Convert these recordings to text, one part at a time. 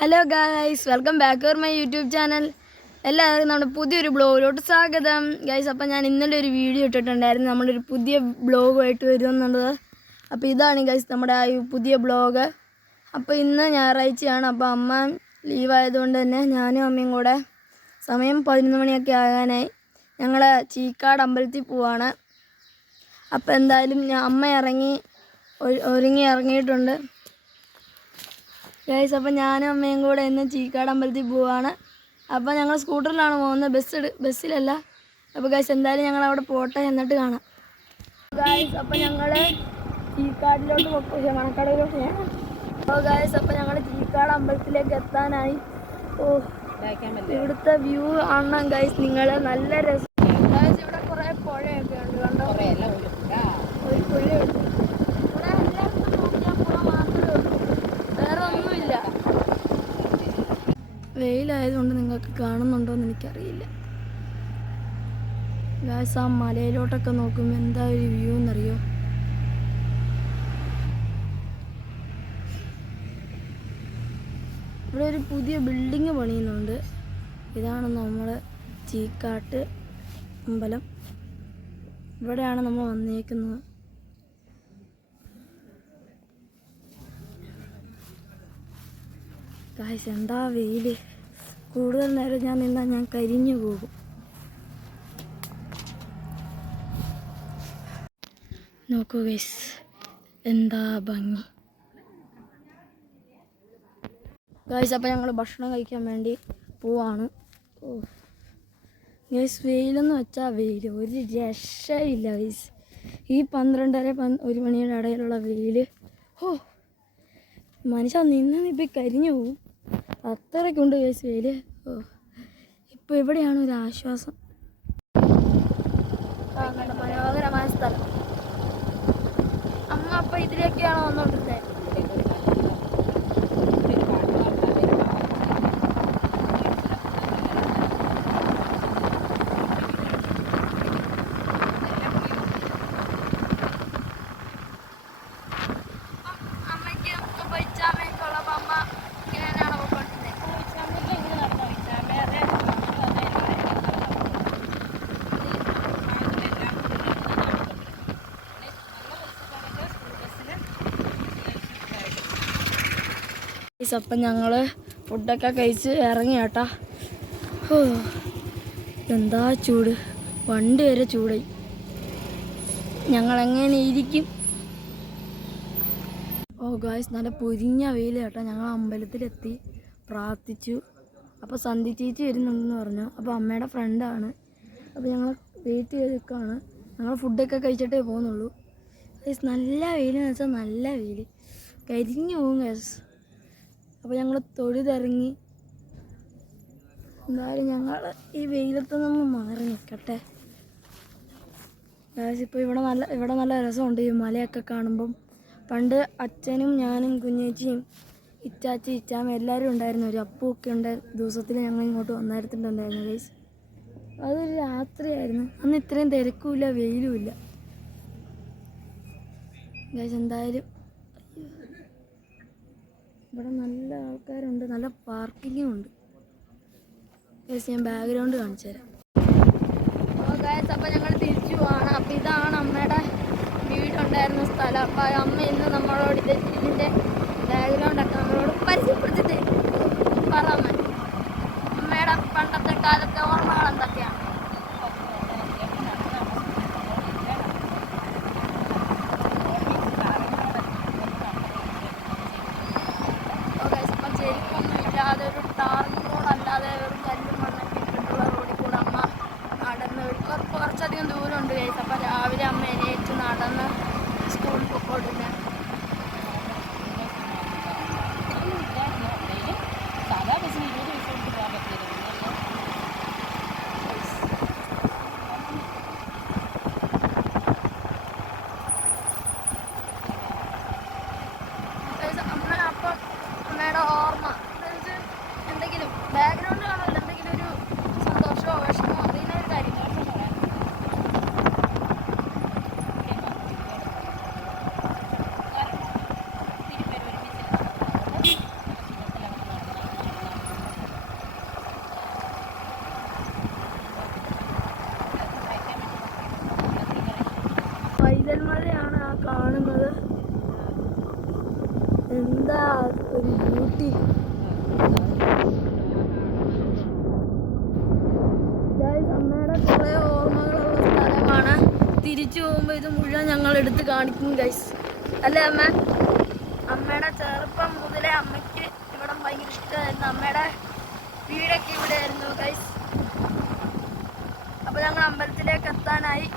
Hello guys, welcome back to my YouTube channel. എല്ലാവർക്കും നമ്മുടെ പുതിയൊരു ബ്ലോഗിലോട്ട് സ്വാഗതം ഗായ്സ്. അപ്പോൾ ഞാൻ ഇന്നലെ ഒരു വീഡിയോ ഇട്ടിട്ടുണ്ടായിരുന്നു, നമ്മളൊരു പുതിയ ബ്ലോഗുമായിട്ട് വരുമെന്നുള്ളത്. അപ്പോൾ ഇതാണ് ഗായ്സ് നമ്മുടെ ആ പുതിയ ബ്ലോഗ്. അപ്പോൾ ഇന്ന് ഞായറാഴ്ചയാണ്. അപ്പോൾ അമ്മ ലീവായതുകൊണ്ട് തന്നെ ഞാനും അമ്മയും കൂടെ സമയം 11 മണിയൊക്കെ ആകാനായി ഞങ്ങൾ ചീക്കാട് അമ്പലത്തിൽ പോവാണ്. അപ്പോൾ എന്തായാലും അമ്മ ഇറങ്ങിയിട്ടുണ്ട് ഗൈസ്. അപ്പം ഞാനും അമ്മയും കൂടെ ഇന്ന് ചീക്കാട് അമ്പലത്തിൽ പോവാണ്. അപ്പോൾ ഞങ്ങൾ സ്കൂട്ടറിലാണ് പോകുന്നത്, ബസ്സിലല്ല. അപ്പോൾ ഗൈസ് എന്തായാലും ഞങ്ങൾ അവിടെ പോട്ടെ, എന്നിട്ട് കാണാം ഗൈസ്. അപ്പോൾ ഞങ്ങൾ ചീക്കാടിലോട്ട് മണക്കടയിലോട്ട് പോകണം. അപ്പോൾ ഗൈസ് അപ്പോൾ ഞങ്ങൾ ചീക്കാട് അമ്പലത്തിലേക്ക് എത്താനായി. ഇവിടുത്തെ വ്യൂ കാണണം ഗൈസ് നിങ്ങൾ, നല്ല രസം ഗൈസ്. ഇവിടെ കുറേ പുഴയൊക്കെ ഉണ്ട്, കണ്ടോ? ഒരു പുഴയുണ്ട് ഇവിടെ, എല്ലായിടത്തും നോക്കിയാൽ പുഴ മാത്രമേ ഉള്ളൂ, വേറെ ഒന്നുമില്ല. വെയിലായതുകൊണ്ട് നിങ്ങൾക്ക് കാണുന്നുണ്ടോ എന്ന് എനിക്കറിയില്ല ഗൈസ്. ആ മലയിലോട്ടൊക്കെ നോക്കുമ്പോൾ എന്താ ഒരു വ്യൂ എന്നറിയോ? ഇവിടെ ഒരു പുതിയ ബിൽഡിങ് പണിയുന്നുണ്ട്. ഇതാണ് നമ്മൾ ചീക്കാട്ട് അമ്പലം. ഇവിടെയാണ് നമ്മൾ വന്നേക്കുന്നത്. ഗൈസ് എന്താ വെയില്, കൂടുതൽ നേരം ഞാൻ നിന്നാൽ ഞാൻ കരിഞ്ഞു പോകും. നോക്കൂ ഗൈസ്, എന്താ ഭംഗി ഗൈസ്. അപ്പോൾ ഞങ്ങൾ ഭക്ഷണം കഴിക്കാൻ വേണ്ടി പോവാണ്. ഗൈസ് വെയിലെന്ന് വെച്ചാൽ വെയിൽ ഒരു രക്ഷയില്ല ഗൈസ്. ഈ 12:30 1 മണിയുടെ ഇടയിലുള്ള വെയിൽ, മനുഷ്യ നിന്നിപ്പോൾ കരിഞ്ഞു പോവും, അത്രയ്ക്കുണ്ട് ഗൈസ് വെയിൽ. ഇപ്പോൾ എവിടെയാണ് ഒരു ആശ്വാസം. നല്ല മനോഹരമായ സ്ഥലം. അമ്മ അപ്പം ഇതിലേക്കാണോ വന്നോണ്ടിരുന്നത്? അപ്പം ഞങ്ങൾ ഫുഡൊക്കെ കഴിച്ച് ഇറങ്ങി കേട്ടാ. എന്താ ചൂട്, വണ്ടി വരെ ചൂടായി. ഞങ്ങളെങ്ങനെ ഇരിക്കും? ഗായ്സ് നല്ല പൊരിഞ്ഞ വെയിൽ കേട്ടോ. ഞങ്ങൾ അമ്പലത്തിലെത്തി, പ്രാർത്ഥിച്ചു. അപ്പോൾ സന്ധി ചേച്ചി വരുന്നുണ്ടെന്ന് പറഞ്ഞു. അപ്പോൾ അമ്മയുടെ ഫ്രണ്ടാണ്. അപ്പോൾ ഞങ്ങൾ വെയിറ്റ് ചെയ്ത് നിൽക്കുകയാണ്. ഞങ്ങൾ ഫുഡൊക്കെ കഴിച്ചിട്ടേ പോകുന്നുള്ളൂ ഗൈസ്. നല്ല വെയിലെന്ന് വെച്ചാൽ നല്ല വെയിൽ, കരിഞ്ഞു പോകും ഗൈസ്. അപ്പോൾ ഞങ്ങൾ തൊഴുതിറങ്ങി. എന്തായാലും ഞങ്ങൾ ഈ വെയിലത്ത് നിന്ന് മാറി നിൽക്കട്ടെ ഗൈസ്. ഇപ്പോൾ ഇവിടെ നല്ല രസമുണ്ട് ഈ മലയൊക്കെ കാണുമ്പം. പണ്ട് അച്ഛനും ഞാനും കുഞ്ഞേച്ചിയും ഇച്ചാച്ചി ഇച്ചാമ്മ എല്ലാവരും ഉണ്ടായിരുന്നു. ഒരു അപ്പുവൊക്കെ ഉണ്ട് ദിവസത്തിൽ ഞങ്ങൾ ഇങ്ങോട്ട് വന്നിട്ടുണ്ടായിരുന്നു ഗൈസ്. അതൊരു രാത്രിയായിരുന്നു, അന്ന് ഇത്രയും തിരക്കുമില്ല വെയിലുമില്ല ഗൈസ്. എന്തായാലും ഇവിടെ നല്ല ആൾക്കാരുണ്ട്, നല്ല പാർക്കിങ്ങും ഉണ്ട് ഗൈസ്. ഞാൻ ബാക്ക്ഗ്രൗണ്ട് കാണിച്ചു തരാം ഗൈസ്. അപ്പോൾ ഞങ്ങൾ തിരിച്ചു പോവാണ്. അപ്പോൾ ഇതാണ് അമ്മയുടെ വീടുണ്ടായിരുന്ന സ്ഥലം. അപ്പോൾ അമ്മ ഇന്ന് നമ്മളോട് ഇതിൻ്റെ ബാക്ക്ഗ്രൗണ്ടൊക്കെ നമ്മളോട് പരിചയപ്പെടുത്തിട്ട് പറയാൻ അമ്മയുടെ പണ്ടത്തെ കാലത്തെ ഓർമ്മകൾ എന്തൊക്കെയാണ്. ഒരു ടാറിംഗ് റോഡല്ലാതെ ഒരു കല്ലും മണ്ണൊക്കെ ഇട്ടിട്ടുള്ള റോഡിൽ കൂടെ അമ്മ നടന്ന് കുറച്ചധികം ദൂരമുണ്ട് ഗൈസ്. അപ്പോൾ രാവിലെ അമ്മ എണീറ്റ് നടന്ന് സ്കൂളിൽ പോയിക്കൊണ്ടിരുന്നത്. കാണുന്നത്. എന്താ ഒരു ബ്യൂട്ടി. അമ്മയുടെ കുറേ ഓർമ്മകളുള്ള സ്ഥലമാണ്. തിരിച്ചു പോകുമ്പോൾ ഇത് മുഴുവൻ ഞങ്ങൾ എടുത്ത് കാണിക്കും ഗൈസ്. അല്ലേ അമ്മ? അമ്മയുടെ ചെറുപ്പം മുതലേ അമ്മയ്ക്ക് ഇവിടെ ഭയങ്കര ഇഷ്ടമായിരുന്നു. അമ്മയുടെ വീടൊക്കെ ഇവിടെ ആയിരുന്നു ഗൈസ്. അപ്പോൾ ഞങ്ങൾ അമ്പലത്തിലേക്ക് എത്താനായി.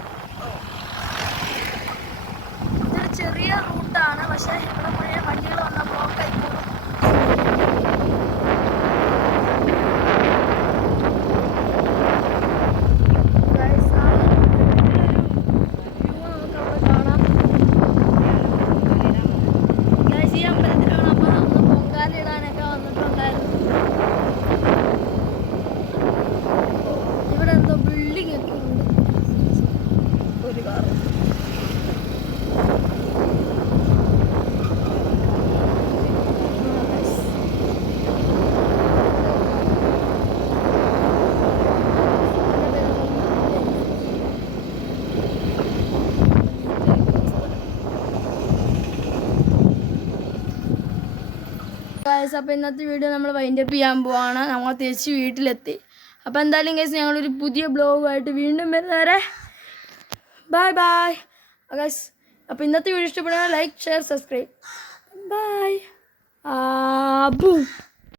ഇതൊരു ചെറിയ റൂട്ടാണ്, പക്ഷേ ഇവിടെ മുഴുവൻ വണ്ടികൾ വന്ന ബ്ലോക്കായി പോകും. ഇവിടെ എന്തോ ബിൽഡിംഗ് ഒക്കെ ഉണ്ട്. ഒരു കാർ ഗൈസ്. അപ്പോൾ ഇന്നത്തെ വീഡിയോ നമ്മൾ വൈൻഡപ്പ് ചെയ്യാൻ പോവാണ്. നമ്മൾ തിരിച്ച് വീട്ടിലെത്തി. അപ്പോൾ എന്തായാലും ഗൈസ് ഞങ്ങളൊരു പുതിയ ബ്ലോഗുമായിട്ട് വീണ്ടും വരുന്നവരെ ബൈ ബൈ ഗൈസ്. അപ്പോൾ ഇന്നത്തെ വീഡിയോ ഇഷ്ടപ്പെടുന്ന like, share, subscribe. Bye. Boom.